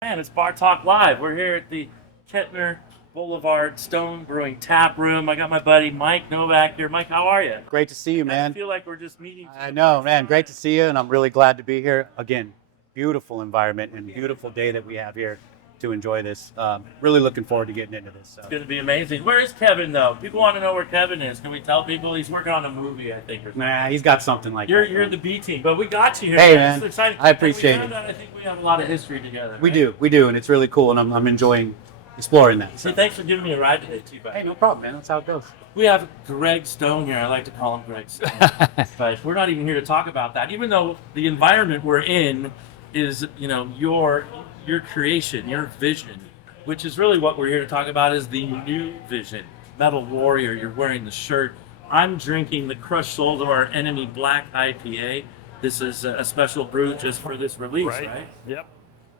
Man, it's Bar Talk Live. We're here at the Kettner Blvd Stone Brewing Tap Room. I got my buddy Mike Novak here. Mike, how are you? Great to see you, man. I feel like we're just meeting. I know, man. Great to see you, and I'm really glad to be here. Again, beautiful environment and beautiful day that we have here to enjoy this. Really looking forward to getting into this. So. It's going to be amazing. Where is Kevin, though? People want to know where Kevin is. Can we tell people? He's working on a movie, I think. Or something. Nah, he's got something like that. You're the B team, but we got you here. Hey, man. man. It's exciting. I appreciate it. I think we have a lot of history together. We do, and it's really cool, and I'm enjoying exploring that. So. Thanks for giving me a ride today, too, buddy. Hey, no problem, man. That's how it goes. We have Greg Stone here. I like to call him Greg Stone. But we're not even here to talk about that, even though the environment we're in is, your creation, your vision, which is really what we're here to talk about is the new vision. Metal Warrior, you're wearing the shirt. I'm drinking the Crushed Souls of Our Enemy Black IPA. This is a special brew just for this release, right? Yep.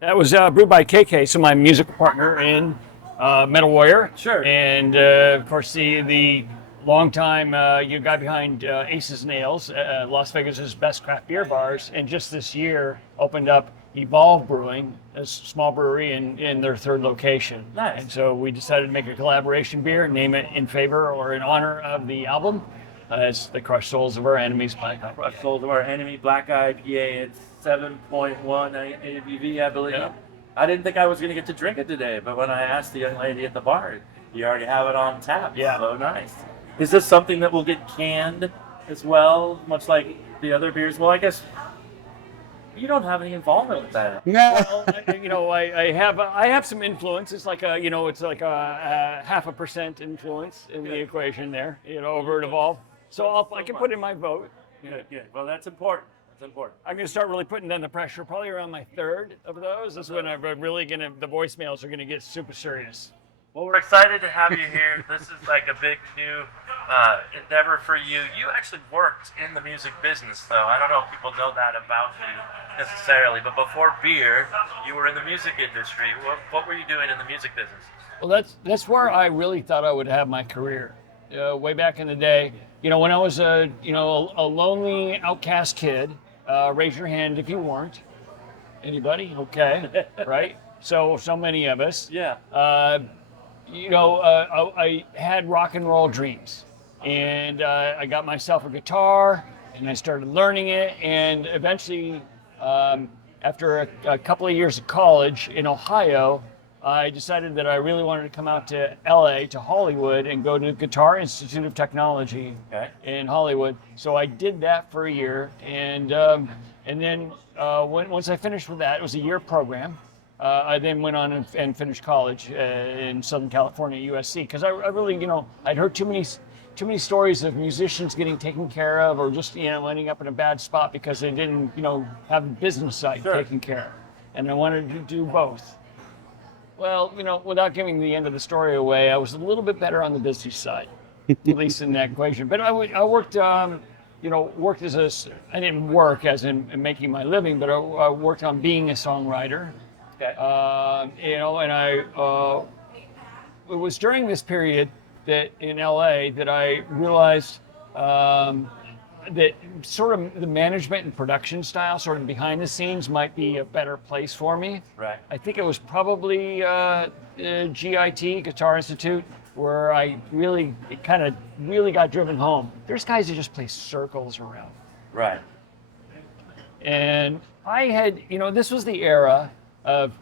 That was brewed by KK, so my musical partner in Metal Warrior. Sure. And of course, the longtime guy behind Ace's Nails, Las Vegas's best craft beer bars, and just this year opened up Evolve Brewing, a small brewery in their third location. Nice. And so we decided to make a collaboration beer, name it in favor or in honor of the album. It's the Crushed Souls of Our Enemies Black IPA. Crushed Souls of Our Enemy Black IPA. It's 7.1 ABV, I believe. Yeah. I didn't think I was going to get to drink it today, but when I asked the young lady at the bar, you already have it on tap. Yeah. So nice. Is this something that will get canned as well, much like the other beers? Well, I guess you don't have any involvement with that. No. Well, I have some influence. It's like a 0.5% influence in the equation there, over at Evolve. So I can put in my vote. Good. Well, that's important. I'm going to start really putting down the pressure, probably around my third of those. That's when the voicemails are going to get super serious. Well, we're excited to have you here. This is like a big new endeavor for you. You actually worked in the music business, though. I don't know if people know that about you necessarily, but before beer, you were in the music industry. What were you doing in the music business? Well, that's where I really thought I would have my career. Way back in the day, when I was a lonely outcast kid. Raise your hand if you weren't. Anybody? Okay, right? So many of us. Yeah. I had rock and roll dreams, and I got myself a guitar, and I started learning it, and eventually, after a couple of years of college in Ohio, I decided that I really wanted to come out to LA, to Hollywood, and go to Guitar Institute of Technology in Hollywood. So I did that for a year, and then once I finished with that, it was a year program. I then went on and finished college in Southern California, USC, because I really, I'd heard too many stories of musicians getting taken care of, or just ending up in a bad spot because they didn't have a business side taken care of, and I wanted to do both. Well, without giving the end of the story away, I was a little bit better on the business side, at least in that equation. But I worked, worked I didn't work as in making my living, but I worked on being a songwriter. Okay. It was during this period that in LA that I realized that sort of the management and production style, sort of behind the scenes, might be a better place for me. Right. I think it was probably GIT, Guitar Institute, where I really got driven home. There's guys that just play circles around. Right. And I had, this was the era of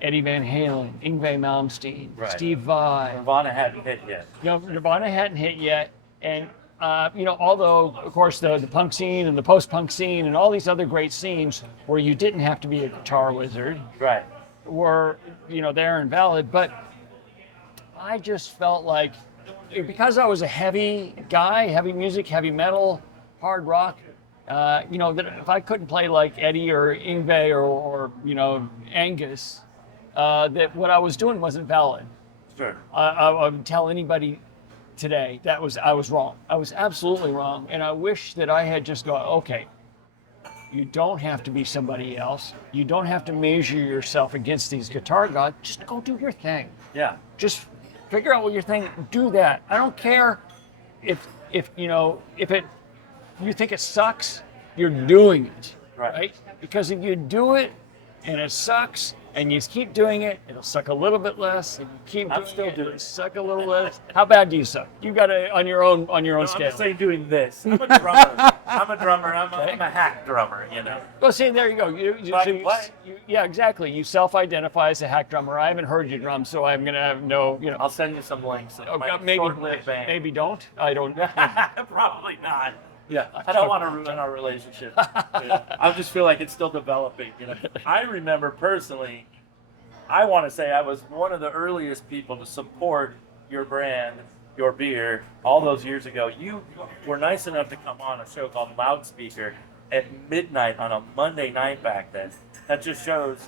Eddie Van Halen, Yngwie Malmsteen, Steve Vai. Nirvana hadn't hit yet. Nirvana hadn't hit yet, and although of course the punk scene and the post-punk scene and all these other great scenes where you didn't have to be a guitar wizard, right, were there and valid, but I just felt like because I was a heavy guy, heavy music, heavy metal, hard rock. That if I couldn't play like Eddie or Yngwie or Angus, that what I was doing wasn't valid. Sure. I would tell anybody today that I was wrong. I was absolutely wrong, and I wish that I had just gone, okay, you don't have to be somebody else. You don't have to measure yourself against these guitar gods. Just go do your thing. Yeah. Just figure out what your thing. Do that. I don't care if you think it sucks. You're doing it, right? Because if you do it and it sucks, and you keep doing it, it'll suck a little bit less, and you keep I'm doing still it, doing it'll it. suck a little less. How bad do you suck? You got to on your own No, I'm scale. just saying doing this. I'm a drummer. I'm a hack drummer, you know. Well, see, there you go. So I can play. Yeah, exactly. You self-identify as a hack drummer. I haven't heard you drum, so I'm gonna have no, I'll send you some links. Oh, My maybe, short-lived band. maybe don't. I don't. Probably not. Yeah, I don't want to ruin our relationship. I just feel like it's still developing. You know, I remember personally, I want to say I was one of the earliest people to support your brand, your beer, all those years ago. You were nice enough to come on a show called Loudspeaker at midnight on a Monday night back then. That just shows,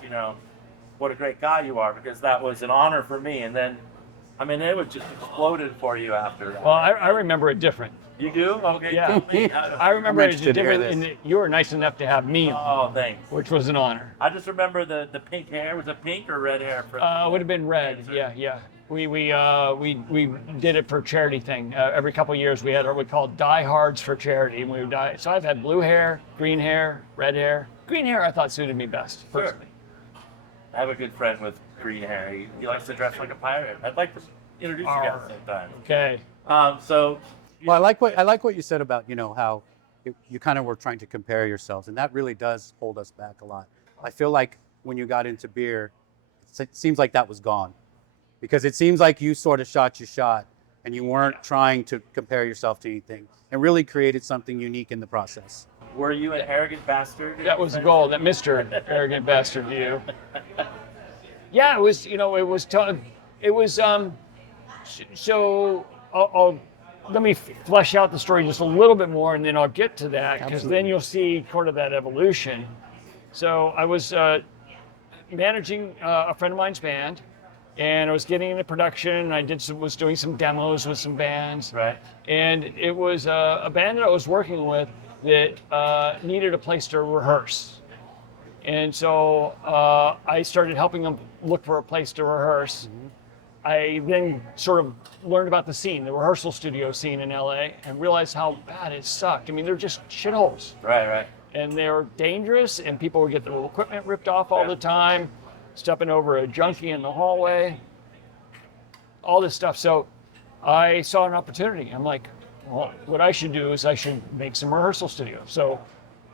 what a great guy you are, because that was an honor for me. And then, I mean, it was just exploded for you after that. Well, I remember it different. You do? Okay. Yeah. I remember it different, and you were nice enough to have me on, Oh, thanks. which was an honor. I just remember the pink hair. Was it pink or red hair? It would have been red. Yeah. We did it for charity thing. Every couple of years we had what we called diehards for charity, and we would die. So I've had blue hair, green hair, red hair. Green hair I thought suited me best personally. I have a good friend with green hair. He likes to dress like a pirate. I'd like to introduce you guys sometime. Okay. So. Well, I like what you said about how you kind of were trying to compare yourselves, and that really does hold us back a lot. I feel like when you got into beer, it seems like that was gone, because it seems like you sort of shot your shot, and you weren't trying to compare yourself to anything, and really created something unique in the process. Were you an arrogant bastard? That was the goal. That Mr. Arrogant Bastard view. Yeah, it was. So I'll let me flesh out the story just a little bit more, and then I'll get to that, because then you'll see sort of that evolution. So I was managing a friend of mine's band, and I was getting into production. I was doing some demos with some bands, Right. and it was a band that I was working with that needed a place to rehearse. And so I started helping them look for a place to rehearse. Mm-hmm. I then sort of learned about the scene, the rehearsal studio scene in LA, and realized how bad it sucked. I mean, they're just shitholes. Right. And they're dangerous, and people would get their equipment ripped off all the time, stepping over a junkie in the hallway, all this stuff. So I saw an opportunity. I'm like, well, what I should do is I should make some rehearsal studios. So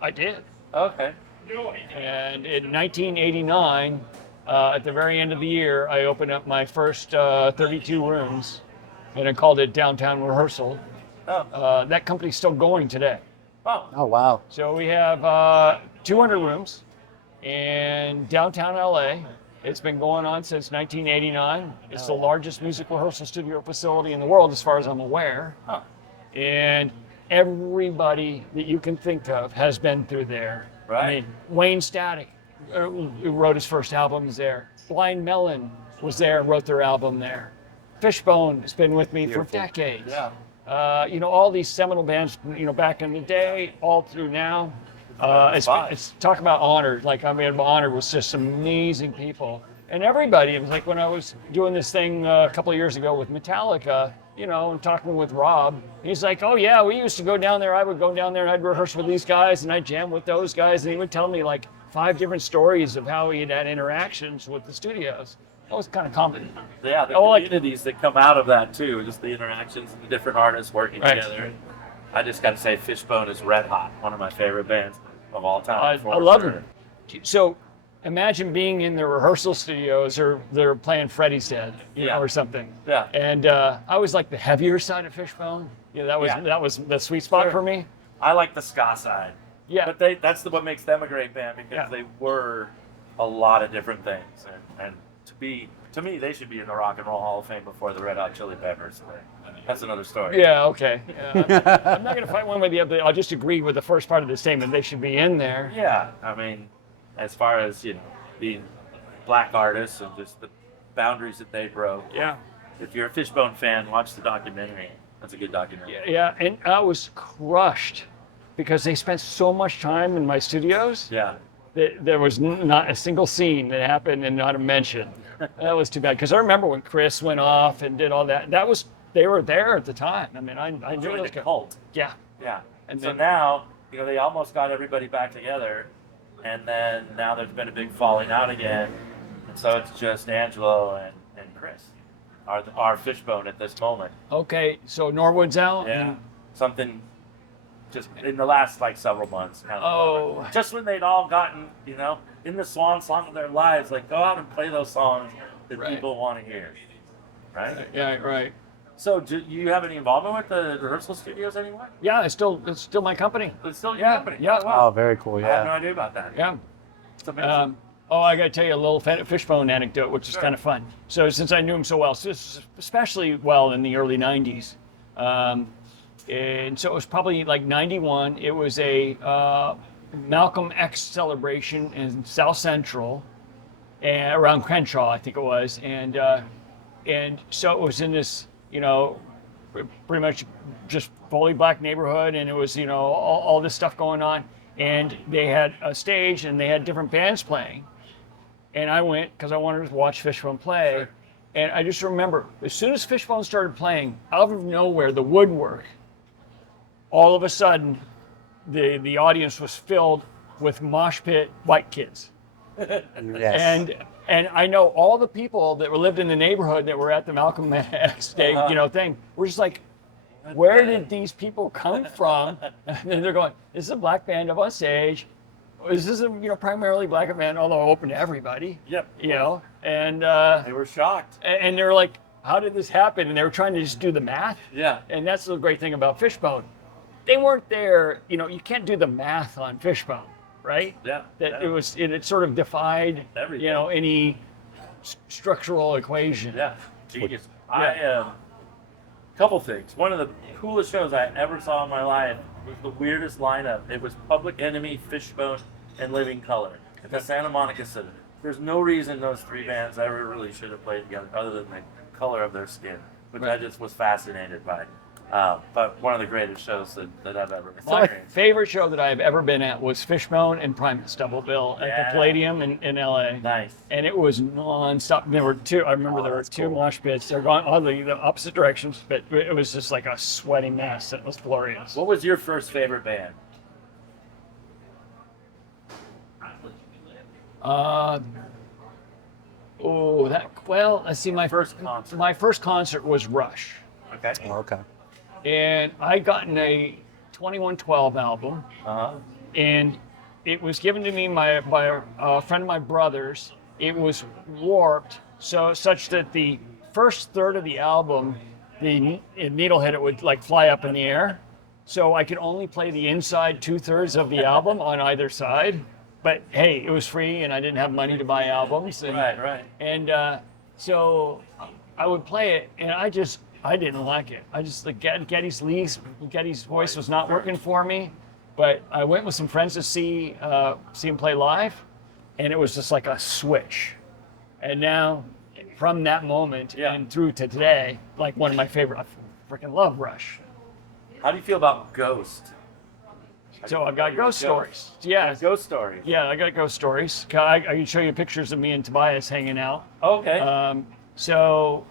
I did. Okay. And in 1989, at the very end of the year, I opened up my first 32 rooms, and I called it Downtown Rehearsal. Oh. That company's still going today. Oh, wow. So we have 200 rooms in downtown LA. It's been going on since 1989. It's the largest music rehearsal studio facility in the world, as far as I'm aware. Huh. And everybody that you can think of has been through there. Right. I mean, Wayne Static, who wrote his first albums there. Blind Melon was there and wrote their album there. Fishbone has been with me for decades. Yeah. All these seminal bands, back in the day, all through now. It's talk about honored. I'm honored with just some amazing people. And everybody, it was like when I was doing this thing a couple of years ago with Metallica, and talking with Rob, he's like, oh yeah, we used to go down there. I would go down there and I'd rehearse with these guys and I'd jam with those guys. And he would tell me like 5 different stories of how he had interactions with the studios. That was kind of common. Yeah, the communities that come out of that too, just the interactions and the different artists working together. I just got to say, Fishbone is red hot. One of my favorite bands of all time. I love them. So imagine being in the rehearsal studios, or they're playing Freddie's Dead, or something. Yeah. And I was like the heavier side of Fishbone. That was the sweet spot for me. I like the ska side. Yeah. But that's what makes them a great band, because they were a lot of different things. And to me, they should be in the Rock and Roll Hall of Fame before the Red Hot Chili Peppers. That's another story. Yeah, okay. Yeah, I'm not going to fight one way or the other. I'll just agree with the first part of the statement. They should be in there. Yeah, I mean, as far as, being black artists and just the boundaries that they broke. Yeah. If you're a Fishbone fan, watch the documentary. That's a good documentary. Yeah, and I was crushed because they spent so much time in my studios. Yeah. There was not a single scene that happened and not a mention. That was too bad, because I remember when Chris went off and did all that. They were there at the time. I mean, I knew Really the cult. Yeah. Yeah. And so then, now, they almost got everybody back together, and then now there's been a big falling out again, and so it's just Angelo and Chris, our Fishbone at this moment. Okay, so Norwood's out. Yeah, something just in the last like several months. Kind of Oh. just when they'd all gotten, you know, in the swan song of their lives, like go out and play those songs that Right. people want to hear, right? Yeah, right. So do you have any involvement with the rehearsal studios anymore? Yeah, it's still my company. It's still your Yeah, company. yeah. Oh, wow. Oh, very cool. I had no Yeah. idea about that. Yeah. It's amazing. I got to tell you a little Fishbone anecdote, which is Sure. kind of fun. So since I knew him so well, especially well in the early 90s, and so it was probably like 91. It was a Malcolm X celebration in South Central, and around Crenshaw, I think it was, and so it was in this, you know, pretty much just fully black neighborhood, and it was, you know, all this stuff going on, and they had a stage and they had different bands playing, and I went because I wanted to watch Fishbone play. Sure. And I just remember, as soon as Fishbone started playing, out of nowhere, the woodwork, all of a sudden, the audience was filled with mosh pit white kids. Yes. And I know all the people that lived in the neighborhood that were at the Malcolm X Day, you know, thing. We're just like, where did these people come from? And they're going, this is a black band up on stage. Is this a, you know, primarily black band, although open to everybody? Yep. You know, and They were shocked. and they're like, how did this happen? And they were trying to just do the math. Yeah. And that's the great thing about Fishbone. They weren't there, you know, you can't do the math on Fishbone, right? Yeah. That yeah. it sort of defied, Everything. you know, any structural equation. Yeah. Genius. Yeah. I am. Couple things. One of the coolest shows I ever saw in my life was the weirdest lineup. It was Public Enemy, Fishbone, and Living Color at the Santa Monica Center. There's no reason those three bands ever really should have played together other than the color of their skin, which I just was fascinated by. But one of the greatest shows that I've ever My experienced. favorite show that I've ever been at was Fishbone and Primus Double Bill at Yeah. the Palladium in LA. Nice. And it was non-stop. There were two, I remember there were that's two cool. mosh pits. They're going oddly the opposite directions, but it was just like a sweaty mess. It was glorious. What was your first favorite band? Let's see, my First concert. My first concert was Rush. Okay. Oh, okay. And I gotten a 2112 album, Uh-huh. and it was given to me by a friend of my brother's. It was warped such that the first third of the album, the needle head, it would like fly up in the air. So I could only play the inside 2/3 of the album on either side. But hey, it was free, and I didn't have money to buy albums. And, Right. And so I would play it, and I didn't like it. I just, like, Geddy's voice was not working for me. But I went with some friends to see him play live, and it was just like a switch. And now, from that moment Yeah. and through to today, like one of my favorite, I freaking love Rush. How do you feel about Ghost? So I've got ghost stories. Yeah, Ghost stories. yeah, I got ghost stories. I can show you pictures of me and Tobias hanging out. Okay. So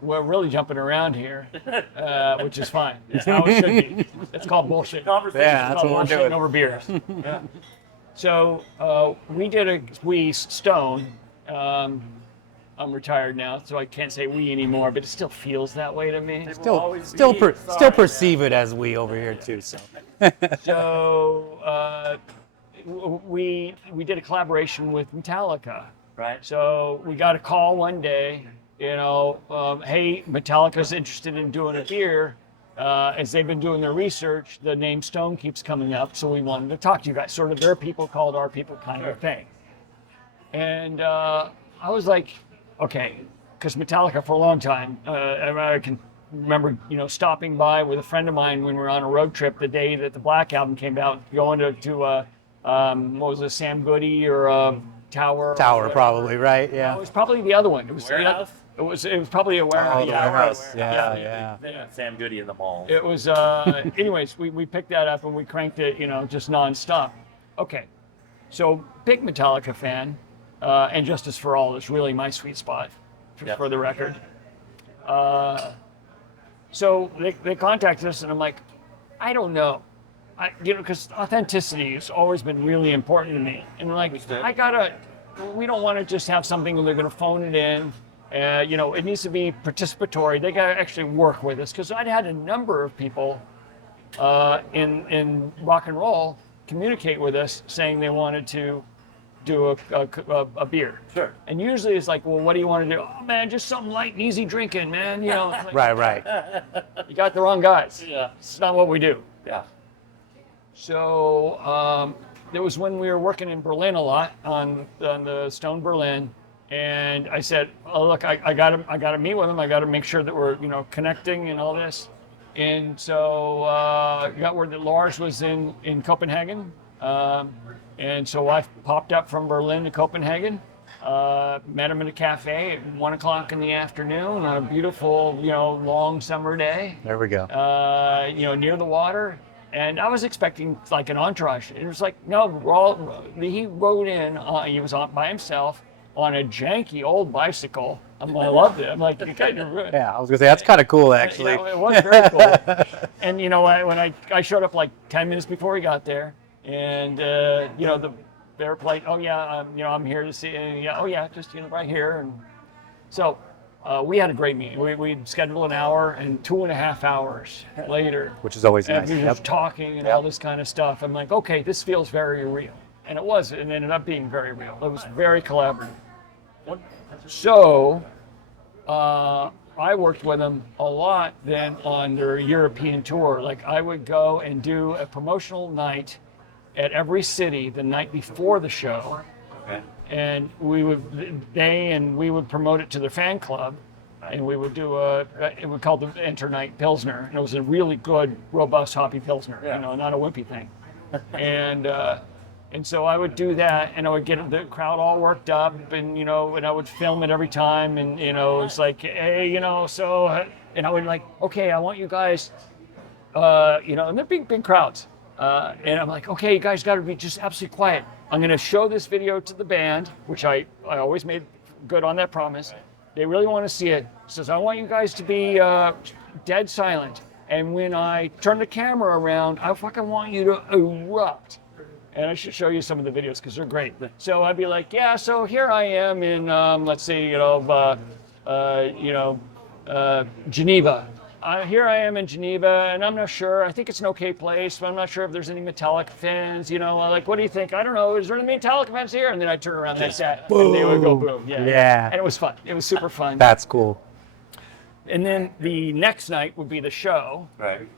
we're really jumping around here, which is fine. It's how it should be. It's called bullshit. Conversation. Yeah, that's It's called what we're bullshitting doing. over beers. Yeah. So we Stone. I'm retired now, so I can't say we anymore, but it still feels that way to me. Still perceive it as we over here too. So. So we did a collaboration with Metallica. Right. So we got a call one day, you know, hey, Metallica's interested in doing a beer. As they've been doing their research, the name Stone keeps coming up, so we wanted to talk to you guys. Sort of their people called our people kind of thing. And I was like, okay, because Metallica for a long time, I can remember, you know, stopping by with a friend of mine when we were on a road trip the day that the Black Album came out, going to what was it, Sam Goody or Tower? Tower, probably, right? It Yeah. was probably the other one. It was Warehouse? It was probably a warehouse. Oh, the yeah. warehouse. Yeah. Sam Goody in the mall. It was, anyways, we picked that up and we cranked it, you know, just nonstop. Okay, so big Metallica fan, and Justice for All is really my sweet spot, for the record. So they contacted us, and I'm like, I don't know. because authenticity has always been really important to me. And like, we don't want to just have something where they're going to phone it in. It needs to be participatory. They got to actually work with us. Because I'd had a number of people in rock and roll communicate with us saying they wanted to do a beer. Sure. And usually it's like, well, what do you want to do? Oh man, just something light and easy drinking, man. Like, Right. you got the wrong guys. Yeah. It's not what we do. Yeah. So there was when we were working in Berlin a lot on the Stone Berlin, and I said, oh look, I gotta meet with them. I gotta make sure that we're connecting and all this. And so got word that Lars was in Copenhagen. And so I popped up from Berlin to Copenhagen, met him in a cafe at 1 o'clock in the afternoon on a beautiful, long summer day. There we go. Near the water. And I was expecting like an entourage. It was like, no, he rode in, he was by himself on a janky old bicycle. I loved it. I'm like, you guys are good. Yeah, I was gonna say that's kind of cool actually. It was very cool. And when I showed up like 10 minutes before he got there, and the bear played. Oh yeah, I'm here to see. Yeah, oh yeah, just right here. And so we had a great meeting. We scheduled an hour, and 2.5 hours later, Which is always nice. we were just talking and all this kind of stuff. I'm like, okay, this feels very real, and it was. It ended up being very real. It was very collaborative. So I worked with them a lot then on their European tour. Like I would go and do a promotional night at every city the night before the show. Okay. And we would promote it to their fan club, and we would do it was called the Enter Night Pilsner, and it was a really good, robust hoppy Pilsner, not a wimpy thing. And so I would do that, and I would get the crowd all worked up, and and I would film it every time, and it's like, hey, and I would like, okay, I want you guys, and they're big crowds, and I'm like, okay, you guys got to be just absolutely quiet. I'm going to show this video to the band, which I always made good on that promise. They really want to see it. Says, I want you guys to be dead silent, and when I turn the camera around, I fucking want you to erupt. And I should show you some of the videos because they're great. So I'd be like, yeah, so here I am in, let's see, Geneva. Here I am in Geneva, and I'm not sure. I think it's an okay place, but I'm not sure if there's any metallic fans. Like, what do you think? I don't know. Is there any metallic fans here? And then I turn around like that, and they would go boom. Yeah. And it was fun. It was super fun. That's cool. And then the next night would be the show. Right.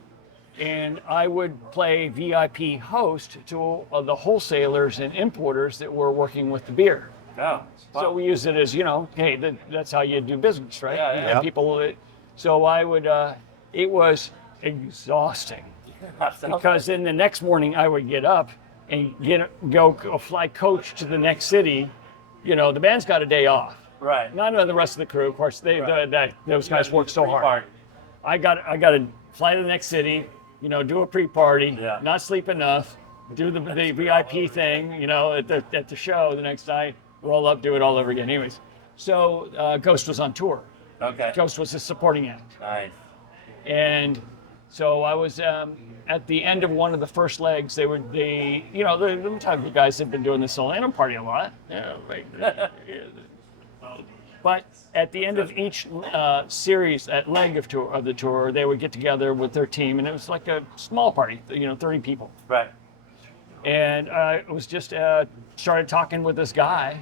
And I would play VIP host to the wholesalers and importers that were working with the beer. Oh, So we use it as, hey, that's how you do business, right? Yeah. And people, so I would, it was exhausting. Because then the next morning I would get up and go fly coach to the next city. The band's got a day off. Right. Not the rest of the crew, of course. Those guys work so hard. I got to fly to the next city. Do a pre-party, not sleep enough, do the VIP thing, at the show the next night, roll up, do it all over again. Anyways, so Ghost was on tour. Okay. Ghost was a supporting act. Nice. And so I was at the end of one of the first legs. The type of guys have been doing this Solano party a lot. But at the end of each series, that leg of the tour, they would get together with their team, and it was like a small party, 30 people. Right. And it was just started talking with this guy,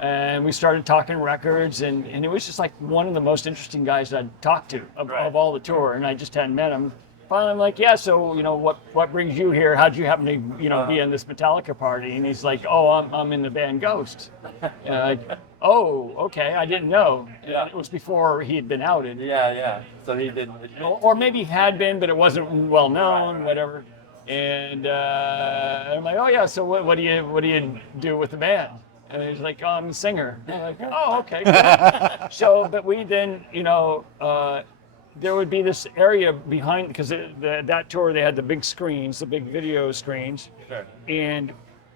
and we started talking records, and it was just like one of the most interesting guys I'd talked to of all the tour, and I just hadn't met him. Finally, I'm like, yeah, so what brings you here? How'd you happen to be in this Metallica party? And he's like, oh, I'm in the band Ghost. Oh, okay, I didn't know. Yeah. It was before he had been outed. Yeah. So he didn't. Or maybe he had been, but it wasn't well known, whatever. And I'm like, oh yeah, so what do you do with the band? And he's like, oh, I'm a singer. And I'm like, oh, okay. Cool. So, but we then, there would be this area behind, because that tour they had the big screens, the big video screens. Sure. And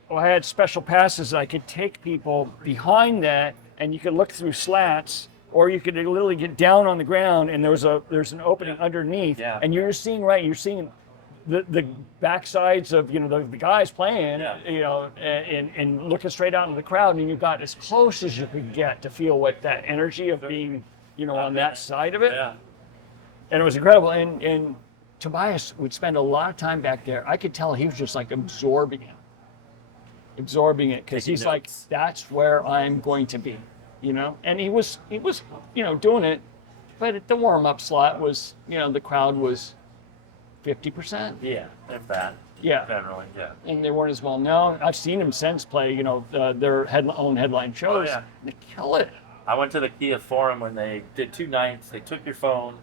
I had special passes. I could take people behind that, and you could look through slats, or you could literally get down on the ground, and there's an opening underneath, and you're seeing the backsides of the guys playing, Yeah. and looking straight out into the crowd, and you got as close as you could get to feel what that energy of being, on that side of it. Yeah. And it was incredible. And Tobias would spend a lot of time back there. I could tell he was just like absorbing it, because Taking he's like, notes. that's where I'm going to be, And he was, doing it, but at the warm-up slot was, the crowd was 50%. Yeah, if that. Yeah. Generally, yeah. And they weren't as well known. I've seen them since play, their own headline shows. Oh, yeah. They kill it. I went to the Kia Forum when they did 2 nights. They took your phone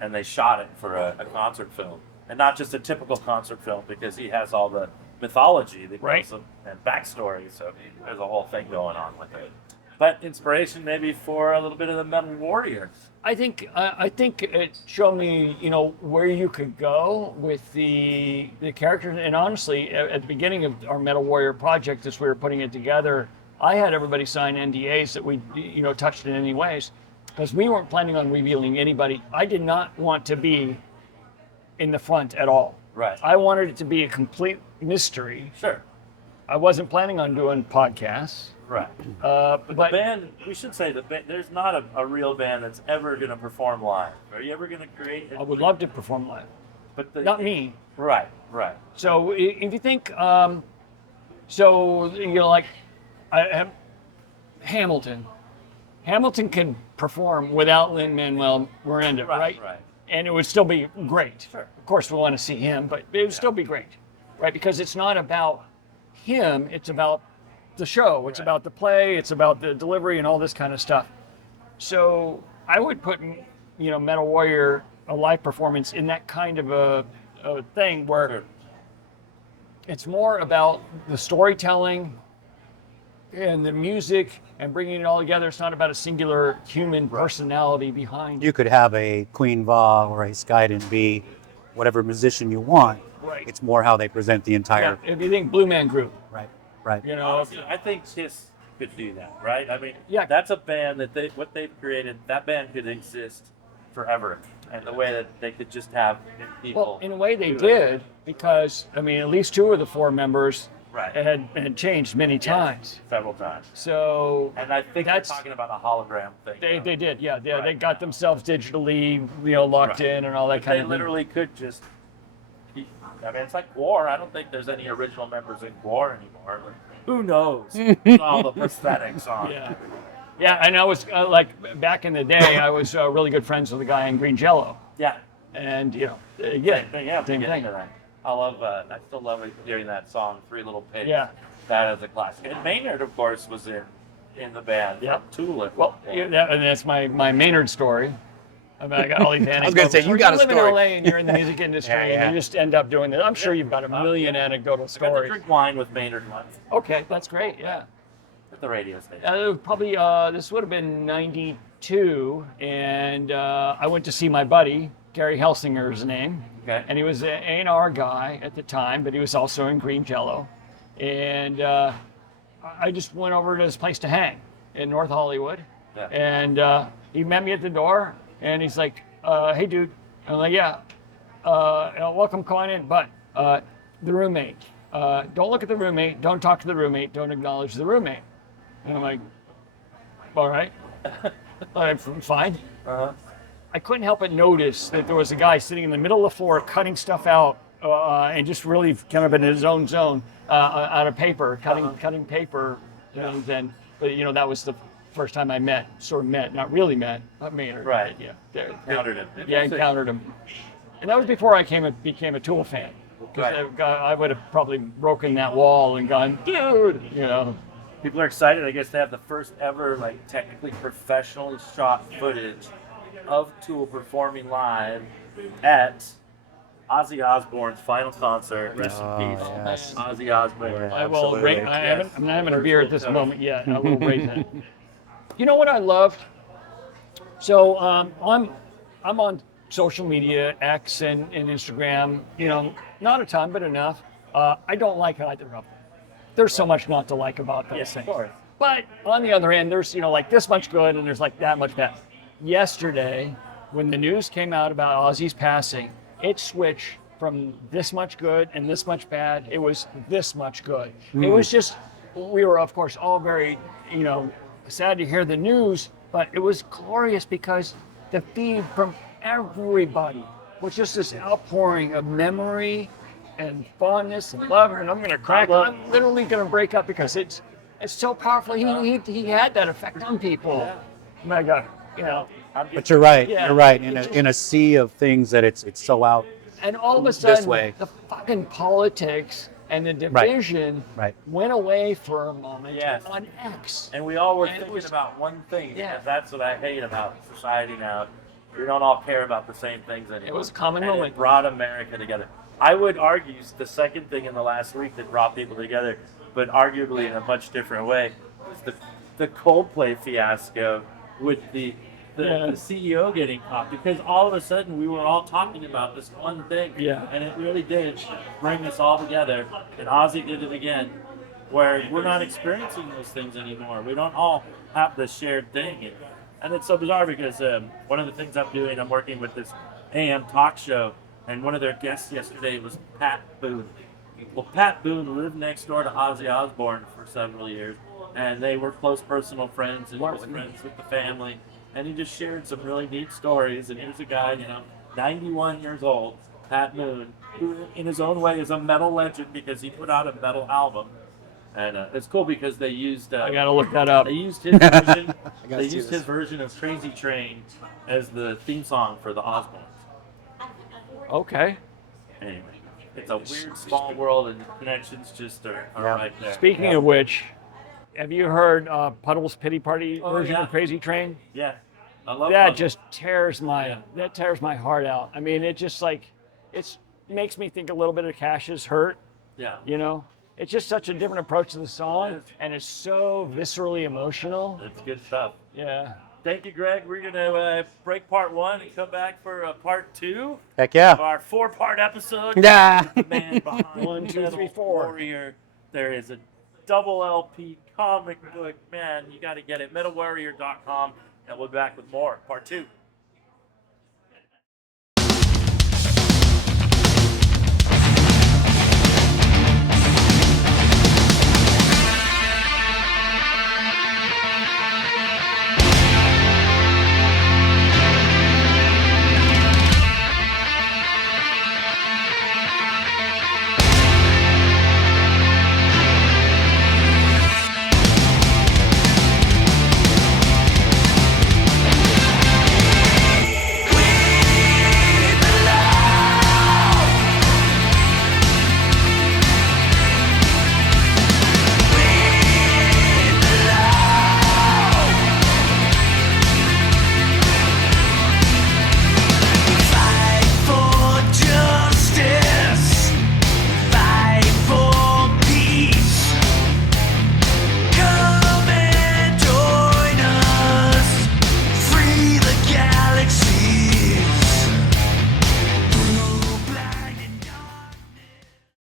and they shot it for a concert film. And not just a typical concert film, because he has all the mythology that Right. goes and backstory. So there's a whole thing going on with it. But inspiration maybe for a little bit of the Metal Warrior. I think it showed me, where you could go with the characters. And honestly, at the beginning of our Metal Warrior project, as we were putting it together, I had everybody sign NDAs that we, touched in any ways, because we weren't planning on revealing anybody. I did not want to be in the front at all. Right. I wanted it to be a complete mystery. Sure. I wasn't planning on doing podcasts. Right. But The band, we should say that there's not a real band that's ever going to perform live. Are you ever going to create? I would love to perform live. But Not me. Right. So if you think, like I have Hamilton. Hamilton can perform without Lin-Manuel Miranda, right? Right. And it would still be great. Sure. Of course, we want to see him, but it would still be great, right? Because it's not about him, it's about the show, it's about the play, it's about the delivery and all this kind of stuff. So I would put, Metal Warrior, a live performance, in that kind of a thing where Sure. it's more about the storytelling and the music and bringing it all together. It's not about a singular human personality behind You could have a Queen Va or a Skyden be whatever musician you want. Right. It's more how they present the entire. Yeah, if you think Blue Man Group, Right. Honestly, I think Kiss could do that, right? I mean, Yeah. that's a band that what they've created, that band could exist forever. And the way that they could just have people. well, in a way they do it. did, because at least 2 of the 4 members Right. had changed many times. Several times. So And I think That's- they're talking about a hologram thing. they did, yeah. They Right. got themselves digitally, locked Right. in and all that But kind they of thing. literally could just. It's like War. I don't think there's any original members in War anymore. But who knows? All the prosthetics on. Yeah. Yeah, and I was back in the day, I was really good friends with a guy in Green Jello. Yeah. And, Yeah, same get thing. into that. I still love hearing that song, Three Little Pigs. Yeah. That is a classic. And Maynard, of course, was in the band. Yep. Tulip. Well, and that's my Maynard story. I got all these anecdotes. I was gonna say, you When got a live story. in LA and you're in the music industry Yeah. and you just end up doing that. I'm sure you've got a million anecdotal I got to stories. drink wine with Maynard once Okay, that's great, yeah. at the radio station. Probably, this would have been 92, and I went to see my buddy, Gary Helsinger's name. Okay. And he was an A&R guy at the time, but he was also in Green Jello. And I just went over to his place to hang in North Hollywood. Yeah. And he met me at the door, and he's like, hey, dude. I'm like, yeah, welcome, come on in. But the roommate, don't look at the roommate, don't talk to the roommate, don't acknowledge the roommate. And I'm like, all right, I'm fine. Uh-huh. I couldn't help but notice that there was a guy sitting in the middle of the floor cutting stuff out and just really kind of in his own zone out of paper, cutting paper. And then, but that was the first time I not really met Maynard. Right. Yeah. Encountered him. Yeah, encountered him. And that was before I became a Tool fan. Right. Because I would have probably broken that wall and gone, dude, People are excited, I guess, to have the first ever, technically professionally shot footage of Tool performing live at Ozzy Osbourne's final concert. Rest in peace, yes. Ozzy Osbourne. Yeah. I will Absolutely. rate. I'm not having a beer at this moment yet. I will rate that. You know what I loved? So I'm on social media, X and Instagram. Not a ton, but enough. I don't like either of them. There's so much not to like about those Yes, things. of course. But on the other end, there's this much good and there's that much bad. Yesterday, when the news came out about Ozzy's passing, it switched from this much good and this much bad. It was this much good. It was just, we were of course all very, sad to hear the news, but it was glorious because the feed from everybody was just this outpouring of memory and fondness and love. And I'm gonna crack. I'm literally gonna break up because it's so powerful. He had that effect on people. My God, But you're right. Yeah. You're right. In a sea of things that it's so out. And all of a This sudden, way. the fucking politics and the division went away for a moment Yes. on X. And we all were And it thinking was- about one thing. Yeah. And that's what I hate about society now. We don't all care about the same things anymore. It was a common and moment. It brought America together. I would argue the second thing in the last week that brought people together, but arguably in a much different way, was the Coldplay fiasco with the CEO getting caught, because all of a sudden we were all talking about this one thing, and it really did bring us all together. And Ozzy did it again, where we're not experiencing those things anymore. We don't all have the shared thing, and it's so bizarre because one of the things I'm working with this AM talk show, and one of their guests yesterday was Pat Boone. Well, Pat Boone lived next door to Ozzy Osbourne for several years, and they were close personal friends and was friends with the family. And he just shared some really neat stories. And here's a guy, 91 years old, Pat Boone, who in his own way is a metal legend because he put out a metal album. And it's cool because they used. I gotta look that up. They used his version. gotta They see used this. his version of "Crazy Train" as the theme song for the Osbournes. Okay. Anyway, it's a weird small world, and the connections just are right there. Speaking of which, have you heard Puddle's Pity Party version yeah. of Crazy Train? Yeah, I love That Puddle. just tears my heart out. I mean, it just it makes me think a little bit of Cash's Hurt. Yeah. It's just such a different approach to the song, and it's so viscerally emotional. It's good stuff. Yeah. Thank you, Greg. We're gonna break part 1 and come back for part 2 Heck of yeah. our 4-part episode. Yeah. The man behind 1, 2, 3, Metal 4. Warrior. There is a double LP comic book. Man, you got to get it. MetalWarrior.com, and we'll be back with more. Part 2.